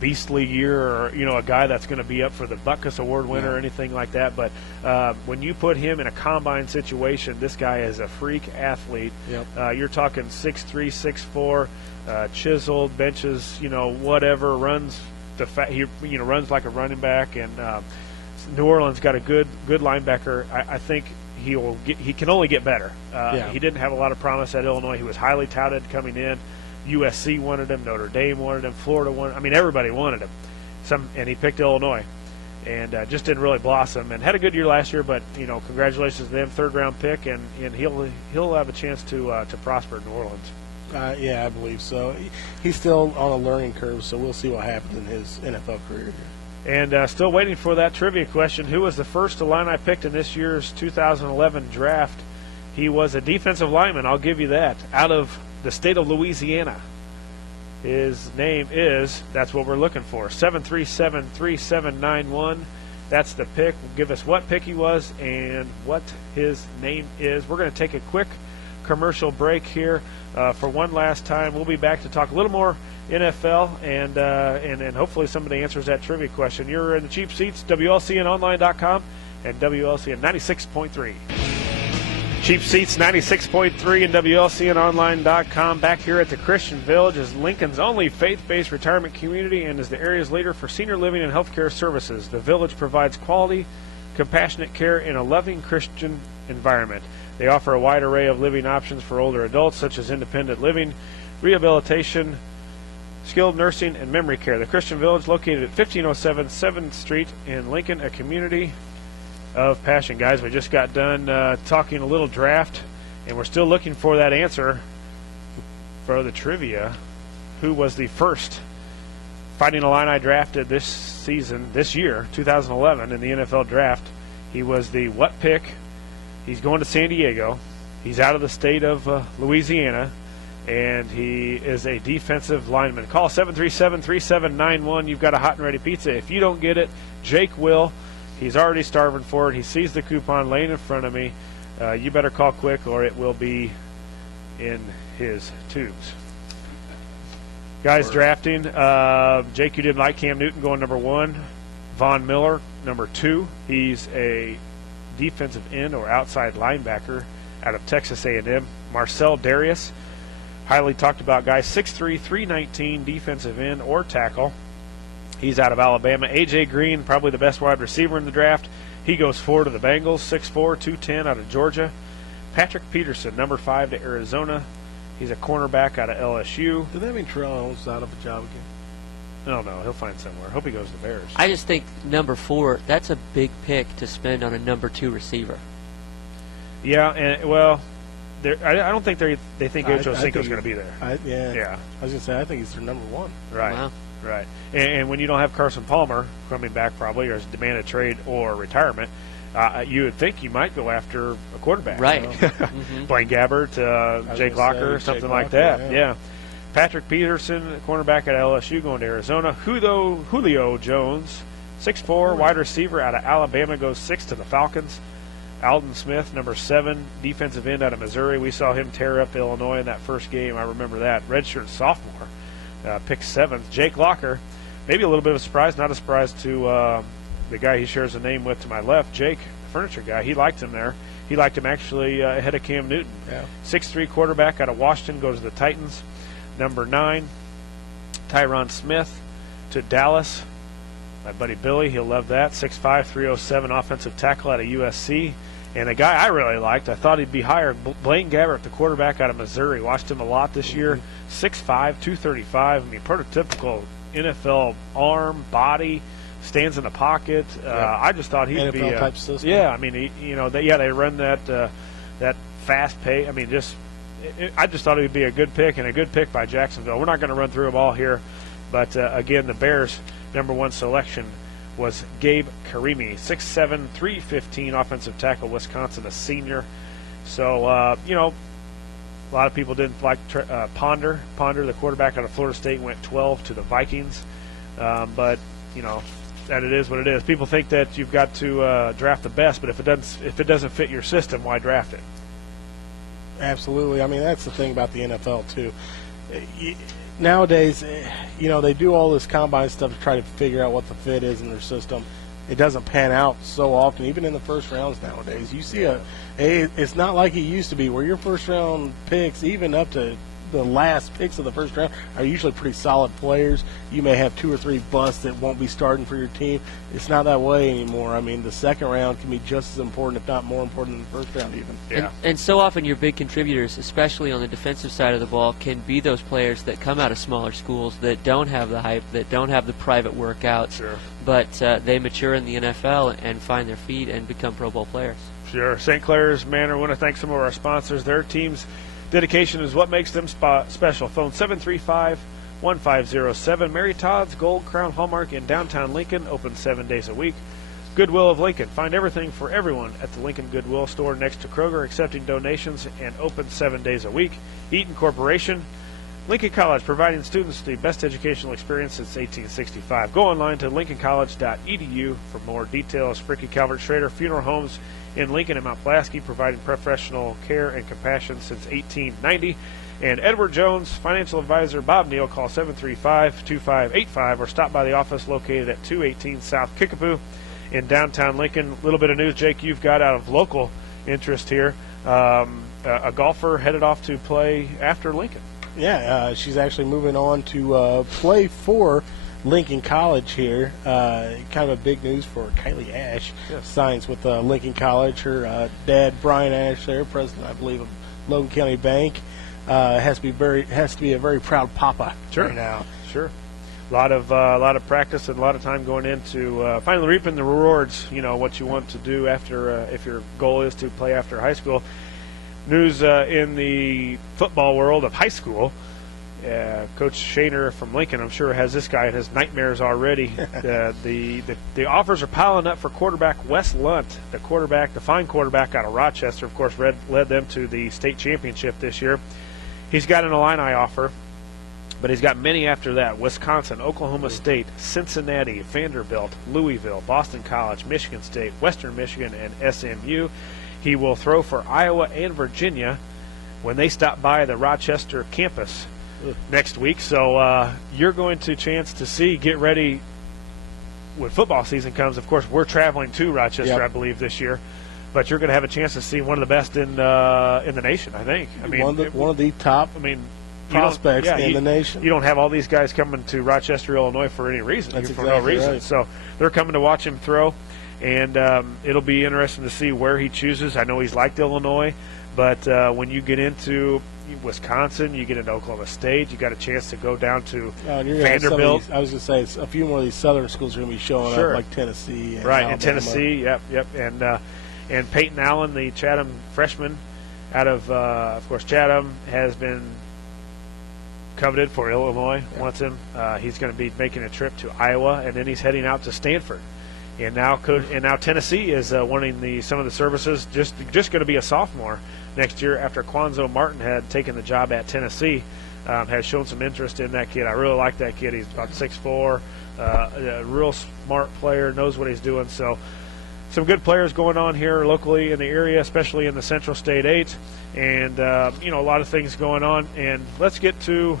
beastly year, or a guy that's going to be up for the Butkus Award winner or anything like that. But when you put him in a combine situation, this guy is a freak athlete. You're talking 6'3", 6'4", chiseled, benches, whatever, runs he runs like a running back, and New Orleans got a good linebacker. I think he can only get better. He didn't have a lot of promise at Illinois. He was highly touted coming in. USC wanted him, Notre Dame wanted him, Florida wanted. I mean, everybody wanted him. And he picked Illinois, and just didn't really blossom. And had a good year last year, but congratulations to them, 3rd-round pick, and he'll have a chance to prosper in New Orleans. Yeah, I believe so. He's still on a learning curve, so we'll see what happens in his NFL career. And still waiting for that trivia question. Who was the first Illini picked in this year's 2011 draft? He was a defensive lineman, I'll give you that, out of the state of Louisiana. His name is, that's what we're looking for, 737-3791. That's the pick. Give us what pick he was and what his name is. We're going to take a quick commercial break here for one last time. We'll be back to talk a little more NFL and hopefully somebody answers that trivia question. You're in the Cheap Seats, WLCNonline.com and WLCN 96.3. Cheap Seats 96.3 and WLCNonline.com. Back here at the Christian Village is Lincoln's only faith-based retirement community and is the area's leader for senior living and healthcare services. The Village provides quality, compassionate care in a loving Christian environment. They offer a wide array of living options for older adults, such as independent living, rehabilitation, skilled nursing, and memory care. The Christian Village, located at 1507 7th Street in Lincoln, a community of passion. Guys, we just got done talking a little draft, and we're still looking for that answer for the trivia. Who was the first Fighting Illini drafted this year, 2011, in the NFL draft? He was the what pick? He's going to San Diego. He's out of the state of Louisiana, and he is a defensive lineman. Call 737-3791. You've got a hot and ready pizza. If you don't get it, Jake will. He's already starving for it. He sees the coupon laying in front of me. You better call quick or it will be in his tubes. Guys drafting. Jake, you didn't like Cam Newton going number 1. Von Miller, number 2. He's a defensive end or outside linebacker out of Texas A&M. Marcel Darius, highly talked about guy, 6'3", 319, defensive end or tackle. He's out of Alabama. A.J. Green, probably the best wide receiver in the draft. He goes 4 to the Bengals, 6'4", 210 out of Georgia. Patrick Peterson, number 5 to Arizona. He's a cornerback out of LSU. Does that mean Terrell Owens out of a job again? No, he'll find somewhere. Hope he goes to Bears. I just think number 4, that's a big pick to spend on a number 2 receiver. Yeah, and I don't think they think Ocho Cinco's going to be there. Yeah. I was going to say, I think he's their number 1. Right. Wow. Right. And when you don't have Carson Palmer coming back probably, or as demanded trade or retirement, you would think you might go after a quarterback. Right. Blaine Gabbert, Jake Locker, something like that. Yeah. Patrick Peterson, cornerback at LSU, going to Arizona. Julio Jones, 6'4", wide receiver out of Alabama, goes 6 to the Falcons. Alden Smith, number 7, defensive end out of Missouri. We saw him tear up Illinois in that first game. I remember that. Redshirt sophomore, pick 7th. Jake Locker, maybe a little bit of a surprise, not a surprise to the guy he shares a name with to my left, Jake, the furniture guy. He liked him there. He liked him actually ahead of Cam Newton. Yeah. 6'3", quarterback out of Washington, goes to the Titans. Number 9, Tyron Smith to Dallas. My buddy Billy, he'll love that. 6'5", 307, offensive tackle out of USC. And a guy I really liked, I thought he'd be higher, Blaine Gabbert, the quarterback out of Missouri. Watched him a lot this year. 6'5", 235. I mean, prototypical NFL arm, body, stands in the pocket. I just thought he'd be NFL type system. Yeah, I mean, they run that fast pace. I mean, I just thought he'd be a good pick, and a good pick by Jacksonville. We're not going to run through them all here, but again, the Bears' number 1 selection was Gabe Karimi, 6'7", 315, offensive tackle, Wisconsin, a senior. So, a lot of people didn't like Ponder. Ponder, the quarterback out of Florida State, went 12 to the Vikings. But, that it is what it is. People think that you've got to draft the best, but if it doesn't fit your system, why draft it? Absolutely. I mean, that's the thing about the NFL, too. Nowadays, they do all this combine stuff to try to figure out what the fit is in their system. It doesn't pan out so often, even in the first rounds nowadays. You see it's not like it used to be where your first round picks, even up to the last picks of the first round are usually pretty solid players. You may have 2 or 3 busts that won't be starting for your team. It's not that way anymore. I mean, the second round can be just as important, if not more important, than the first round even. Yeah. And so often your big contributors, especially on the defensive side of the ball, can be those players that come out of smaller schools that don't have the hype, that don't have the private workouts, Sure. but they mature in the NFL and find their feet and become Pro Bowl players. Sure. St. Clair's Manor, I want to thank some of our sponsors. Their team's dedication is what makes them special. Phone 735-1507. Mary Todd's Gold Crown Hallmark in downtown Lincoln, open 7 days a week. Goodwill of Lincoln. Find everything for everyone at the Lincoln Goodwill store next to Kroger, accepting donations and open 7 days a week. Eaton Corporation. Lincoln College, providing students the best educational experience since 1865. Go online to lincolncollege.edu for more details. Ricky Calvert Schrader Funeral Homes in Lincoln and Mount Pulaski, providing professional care and compassion since 1890. And Edward Jones, financial advisor Bob Neal, call 735-2585 or stop by the office located at 218 South Kickapoo in downtown Lincoln. A little bit of news, Jake, you've got out of local interest here. A golfer headed off to play after Lincoln. Yeah, she's actually moving on to play for Lincoln College here. Kind of a big news for Kylie Ash. Yes. Signs with Lincoln College. Her dad, Brian Ash, there, president, I believe, of Logan County Bank, has to be a very proud papa right now. Sure. A lot of practice and a lot of time going into finally reaping the rewards. You know what you want to do after if your goal is to play after high school. News in the football world of high school. Coach Shaner from Lincoln, I'm sure, has this guy in his nightmares already. The offers are piling up for quarterback Wes Lunt, the fine quarterback out of Rochester. Of course, led them to the state championship this year. He's got an Illini offer, but he's got many after that: Wisconsin, Oklahoma State, Cincinnati, Vanderbilt, Louisville, Boston College, Michigan State, Western Michigan, and SMU. He will throw for Iowa and Virginia when they stop by the Rochester campus next week. So you're going to chance to get ready when football season comes. Of course, we're traveling to Rochester, I believe, this year. But you're going to have a chance to see one of the best in the nation, I think. I mean, one of the top prospects in the nation. You don't have all these guys coming to Rochester, Illinois for any reason. That's for exactly no reason. Right. So they're coming to watch him throw. And it'll be interesting to see where he chooses. I know he's liked Illinois, but when you get into Wisconsin, you get into Oklahoma State, you got a chance to go down to Vanderbilt. I was going to say, a few more of these southern schools are going to be showing up, like Tennessee. And Alabama. And Tennessee, yep. And Peyton Allen, the Chatham freshman out of course, Chatham has been coveted for Illinois, wants him. He's going to be making a trip to Iowa, and then he's heading out to Stanford. And now Tennessee is wanting some of the services. Just going to be a sophomore next year after Quanzo Martin had taken the job at Tennessee. Has shown some interest in that kid. I really like that kid. He's about 6'4", a real smart player, knows what he's doing. So some good players going on here locally in the area, especially in the Central State 8. And a lot of things going on. And let's get to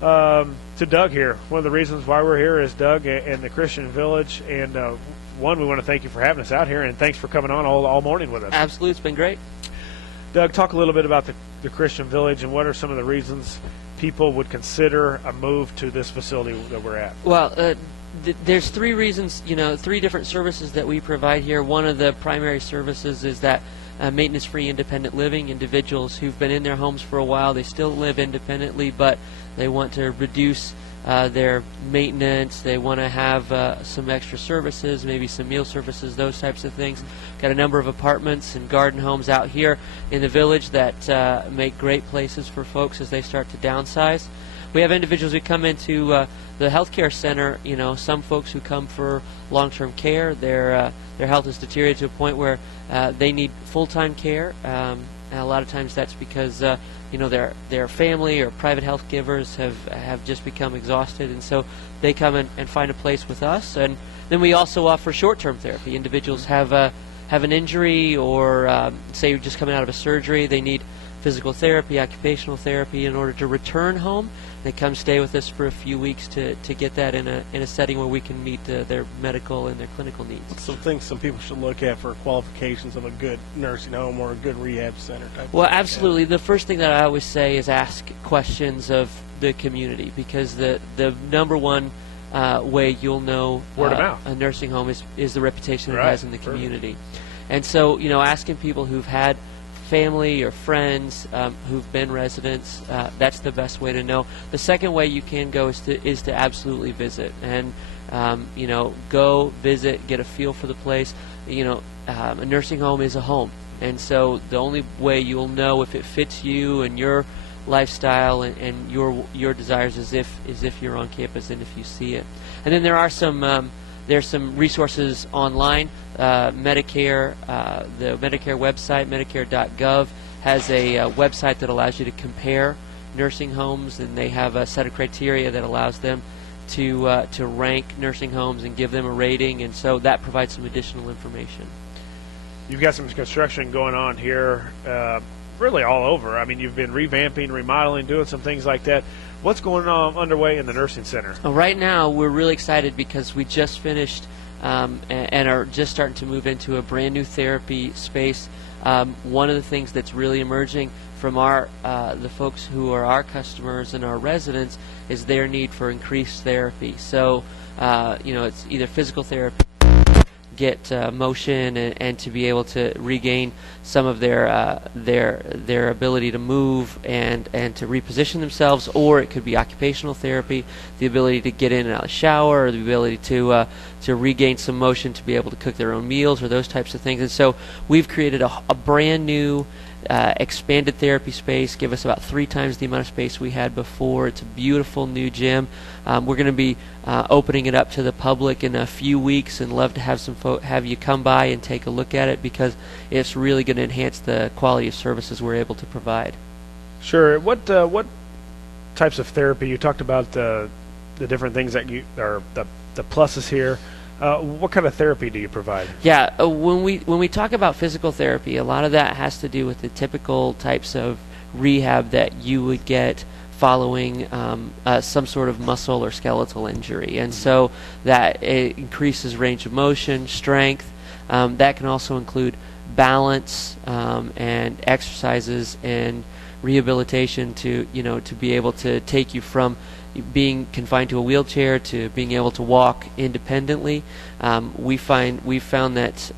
Doug here. One of the reasons why we're here is Doug and the Christian Village. And we want to thank you for having us out here, and thanks for coming on all morning with us. Absolutely, it's been great. Doug, talk a little bit about the Christian Village and what are some of the reasons people would consider a move to this facility that we're at. Well, there's 3 reasons, 3 different services that we provide here. One of the primary services is that maintenance-free independent living. Individuals who've been in their homes for a while, they still live independently, but they want to reduce their maintenance. They want to have some extra services, maybe some meal services, those types of things. Got a number of apartments and garden homes out here in the village that make great places for folks as they start to downsize. We have individuals who come into the healthcare center. Some folks who come for long-term care. Their health is deteriorated to a point where they need full-time care. And a lot of times that's because their family or private health givers have just become exhausted, and so they come and find a place with us. And then we also offer short-term therapy. Individuals have an injury, or say just coming out of a surgery, they need physical therapy, occupational therapy in order to return home. They come stay with us for a few weeks to get that in a setting where we can meet their medical and their clinical needs. What's some things some people should look at for qualifications of a good nursing home or a good rehab center type? Well, absolutely. The first thing that I always say is ask questions of the community, because the number one way you'll know word of mouth. A nursing home is the reputation it Right. has in the community. And so, asking people who've had family or friends who've been residents, that's the best way to know. The second way you can go is to absolutely visit and go visit, get a feel for the place. A nursing home is a home, and so the only way you'll know if it fits you and your lifestyle and your desires is if you're on campus and if you see it. And then there are there's some resources online. Medicare, the Medicare website, Medicare.gov, has a website that allows you to compare nursing homes, and they have a set of criteria that allows them to rank nursing homes and give them a rating, and so that provides some additional information. You've got some construction going on here, really all over. I mean, you've been revamping, remodeling, doing some things like that. What's going on underway in the nursing center? Right now, we're really excited because we just finished and are just starting to move into a brand new therapy space. One of the things that's really emerging from the folks who are our customers and our residents is their need for increased therapy. So, it's either physical therapy, get motion, and to be able to regain some of their ability to move and to reposition themselves, or it could be occupational therapy, the ability to get in and out of the shower, or the ability to regain some motion to be able to cook their own meals, or those types of things. And so we've created a brand new expanded therapy space, give us about 3 times the amount of space we had before. It's a beautiful new gym. We're going to be opening it up to the public in a few weeks, and love to have have you come by and take a look at it, because it's really going to enhance the quality of services we're able to provide. Sure. What types of therapy? You talked about the different things that are the pluses here. What kind of therapy do you provide? Yeah, when we talk about physical therapy, a lot of that has to do with the typical types of rehab that you would get following some sort of muscle or skeletal injury, and so that it increases range of motion, strength. That can also include balance and exercises and rehabilitation to be able to take you from being confined to a wheelchair to being able to walk independently. We've found that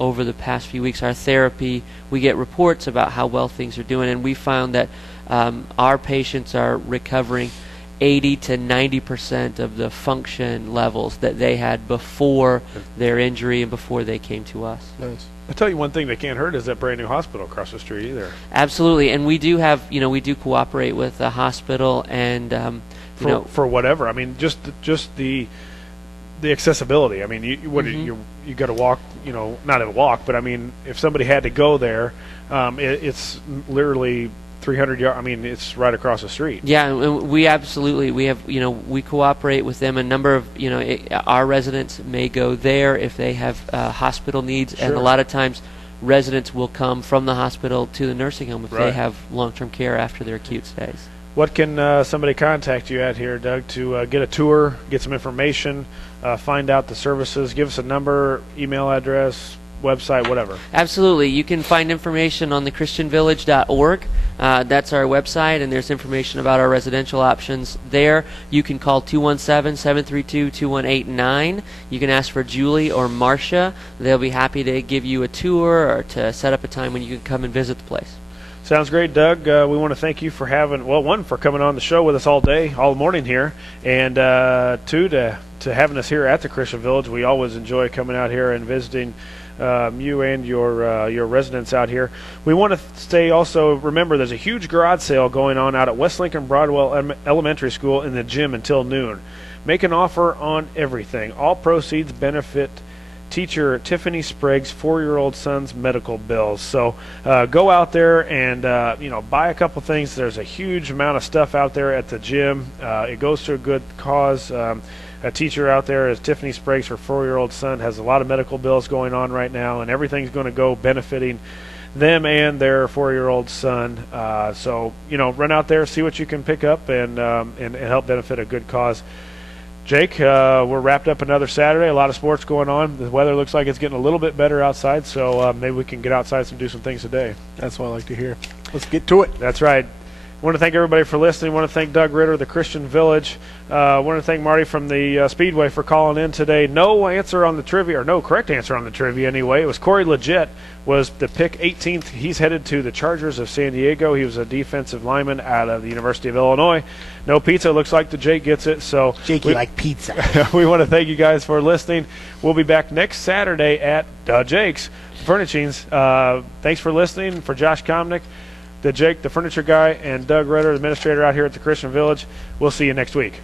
over the past few weeks, our therapy, we get reports about how well things are doing, and we found that our patients are recovering 80 to 90% of the function levels that they had before their injury and before they came to us. Nice. I'll tell you one thing that can't hurt is that brand new hospital across the street either. Absolutely, and we do cooperate with the hospital and for whatever. I mean, just the accessibility. I mean, you got to walk. Not a walk, but I mean, if somebody had to go there, it's literally 300 yards. I mean, it's right across the street. Yeah, and we have we cooperate with them. A number of our residents may go there if they have hospital needs, Sure. and a lot of times residents will come from the hospital to the nursing home if Right. they have long-term care after their acute stays. What can somebody contact you at here, Doug, to get a tour, get some information, find out the services? Give us a number, email address, website, whatever. Absolutely. You can find information on thechristianvillage.org. That's our website, and there's information about our residential options there. You can call 217-732-2189. You can ask for Julie or Marcia. They'll be happy to give you a tour or to set up a time when you can come and visit the place. Sounds great, Doug. We want to thank you for for coming on the show with us all day, all morning here, and two, to having us here at the Christian Village. We always enjoy coming out here and visiting you and your residents out here. We want to remember there's a huge garage sale going on out at West Lincoln Broadwell Elementary School in the gym until noon. Make an offer on everything. All proceeds benefit teacher Tiffany Sprague's 4-year-old son's medical bills. So go out there and buy a couple things. There's a huge amount of stuff out there at the gym. It goes to a good cause. A teacher out there is Tiffany Sprague's. Her 4-year-old son has a lot of medical bills going on right now, and everything's going to go benefiting them and their 4-year-old son. So, run out there, see what you can pick up, and help benefit a good cause. Jake, we're wrapped up another Saturday. A lot of sports going on. The weather looks like it's getting a little bit better outside, so maybe we can get outside and do some things today. That's what I like to hear. Let's get to it. That's right. I want to thank everybody for listening. I want to thank Doug Rutter, the Christian Village. I want to thank Marty from the Speedway for calling in today. No correct answer on the trivia anyway. It was Corey Legit was the pick 18th. He's headed to the Chargers of San Diego. He was a defensive lineman out of the University of Illinois. No pizza. Looks like the Jake gets it. So Jakey like pizza. We want to thank you guys for listening. We'll be back next Saturday at Jake's Furnishings. Thanks for listening. For Josh Komnick, Jake, the furniture guy, and Doug Rutter, administrator out here at the Christian Village. We'll see you next week.